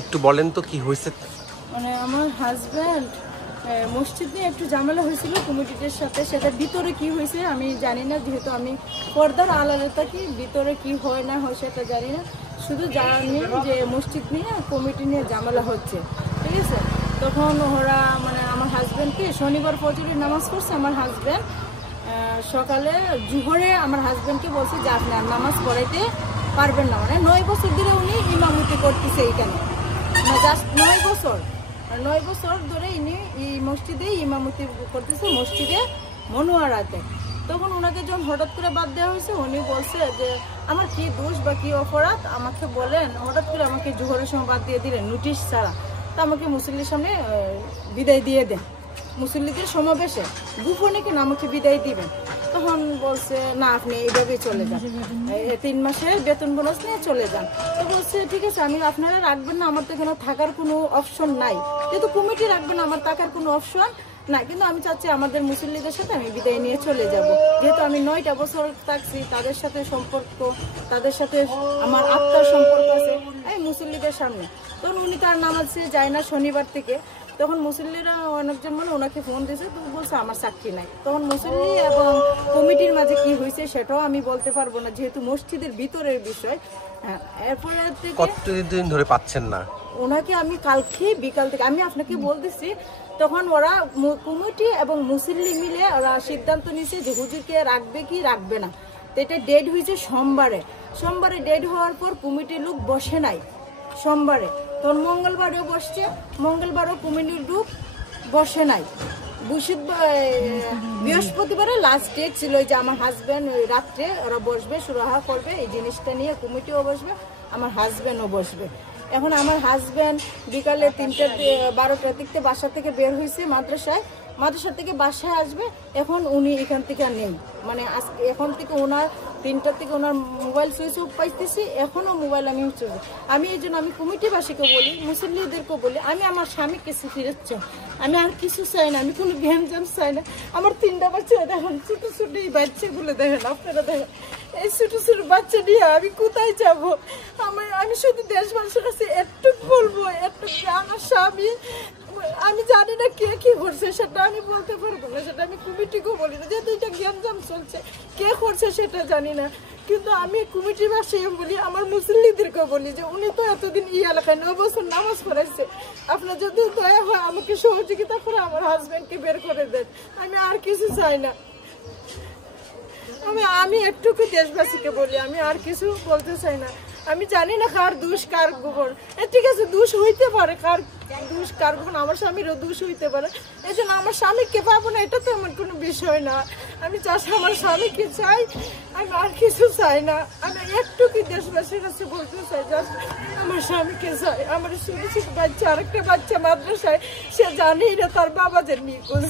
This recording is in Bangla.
একটু বলেন তো কি হয়েছে? মানে আমার হাজব্যান্ড মসজিদ নিয়ে একটু ঝামেলা হয়েছিল কমিটিদের সাথে, সেটা ভিতরে কি হয়েছে আমি জানি না, যেহেতু আমি পর্দার আড়ালে থাকি, ভিতরে কি হয় না হয় সেটা জানি না, শুধু জানি যে মসজিদ নিয়ে কমিটি নিয়ে ঝামেলা হচ্ছে, ঠিক আছে। তখন ওরা মানে আমার হাজব্যান্ডকে শনিবার ফজরের নামাজ পড়ছে, আমার হাজব্যান্ড সকালে জুহরে আমার হাজব্যান্ডকে বলছে যে আপনি আর নামাজ পড়াইতে পারবেন না, মানে 9 বছর ধরে উনি ইমামতি করতেছে এইখানে, মানে জাস্ট 9 বছর ধরে ইনি এই মসজিদে ইমামতি করতেছে, মসজিদে মনোয়ারাতে। তখন ওনাকে যখন হঠাৎ করে বাদ দেওয়া হয়েছে, উনি বলছে যে আমার কি দোষ বা কি অপরাধ আমাকে বলেন, হঠাৎ করে আমাকে জোহরের সময় বাদ দিয়ে দিলেন নোটিশ ছাড়া, তা আমাকে মুসল্লির সামনে বিদায় দিয়ে দেন, মুসল্লিদের সমাবেশে গোপনে কিনা আমাকে বিদায় দিবেন। তখন বলছে না আপনি এইভাবেই চলে যান, 3 মাসের বেতন বোনাস নিয়ে চলে যান। তো বলছে ঠিক আছে, আমি আপনারা রাখবেন না, আমার তো এখানে থাকার কোনো অপশন নাই, যেহেতু কমিটি রাখবেন আমার থাকার কোনো অপশন না, কিন্তু আমি চাচ্ছি আমাদের মুসল্লিদের সাথে আমি বিদায় নিয়ে চলে যাব, যেহেতু আমি 9টা বছর থাকছি, তাদের সাথে সম্পর্ক, তাদের সাথে আমার আত্মার সম্পর্ক আছে এই মুসল্লিদের সামনে। তখন উনি তার নামাজে যায় না শনিবার থেকে, তখন মুসল্লিরা অনেকজন মানে ওনাকে ফোন দিয়েছে, তো বলছে আমার চাকরি নাই। তখন মুসল্লি এবং কমিটির মাঝে কি হয়েছে সেটাও আমি বলতে পারবো না, যেহেতু মসজিদের ভিতরের বিষয়। হ্যাঁ, এরপরে কতদিন ধরে পাচ্ছেন না ওনাকে? আমি কালকে বিকাল থেকে আমি আপনাকে বলতেছি, তখন ওরা কমিটি এবং মুসল্লি মিলে ওরা সিদ্ধান্ত নিয়েছে যে হুজুরকে রাখবে কি রাখবে না। তো এটা ডেট হয়েছে সোমবারে ডেট হওয়ার পর কমিটির লোক বসে নাই সোমবারে, তখন মঙ্গলবারেও বসছে, মঙ্গলবারও কমিটির লোক বসে নাই, বৃহস্পতিবারে লাস্ট ডেট ছিল যে আমার হাজব্যান্ড রাত্রে ওরা বসবে, সুরাহা করবে এই জিনিসটা নিয়ে, কমিটিও বসবে, আমার হাজব্যান্ডও বসবে। এখন আমার হাজব্যান্ড বিকালে 3:12 থেকে বাসা থেকে বের হয়েছে মাদ্রাসা থেকে বাসায় আসবে, এখন উনি এখান থেকে নেই, মানে এখন থেকে ওনার 3টা থেকে ওনার মোবাইল সুইচ অফ পাইতেছি, এখনও মোবাইল আমি এই জন্য আমি কমিটিবাসীকে বলি, মুসল্লিদেরকেও বলি, আমি আমার স্বামীকে ফিরত চাই, আমি আর কিছু চাই না, আমি কোনো গ্যাঞ্জাম চাই না। আমার 3টা বাচ্চা দেখেন, ছোটো ছোটো এই বাচ্চাগুলো দেখেন, আপনারা দেখেন এই ছোটো ছোটো বাচ্চা নিয়ে আমি কোথায় যাব? আমি শুধু দেশবাসীর কাছে একটু বলবো, একটু আমার স্বামী, আমি জানি না কে কি করছে সেটা আমি বলতে পারবো না, সেটা আমি কমিটিকেও বলি না, যেহেতু এটা গ্যাঞ্জাম চলছে, কে করছে সেটা জানি না, কিন্তু আমি কমিটির বাসায় বলি, আমার মুসল্লিদেরকেও বলি যে উনি তো এতদিন এই এলাকায় 9 বছর নামাজ পড়াইছে, আপনার যদি দয়া হয় আমাকে সহযোগিতা করে আমার হাজব্যান্ডকে বের করে দেন, আমি আর কিছু চাই না। আমি একটুকু দেশবাসীকে বলি, আমি আর কিছু বলতে চাই না। আমি জানি না কার দোষ কার গোবর, ঠিক আছে দোষ হইতে পারে, কার দোষ কার গোবর, আমার স্বামীরও দোষ হইতে পারে, এই জন্য আমার স্বামীকে পাবো না এটা তো এমন কোনো বিষয় না। আমি চাচ্ছি আমার স্বামীকে চাই, আমি আর কিছু চাই না, আমি একটুকু দেশবাসীর কাছে বলতে চাই জাস্ট আমার স্বামীকে চাই। আমার ছোট ছোট বাচ্চা, আরেকটা বাচ্চা মাদ্রাসায়, সে জানি না তার বাবা যে নিখোঁজ।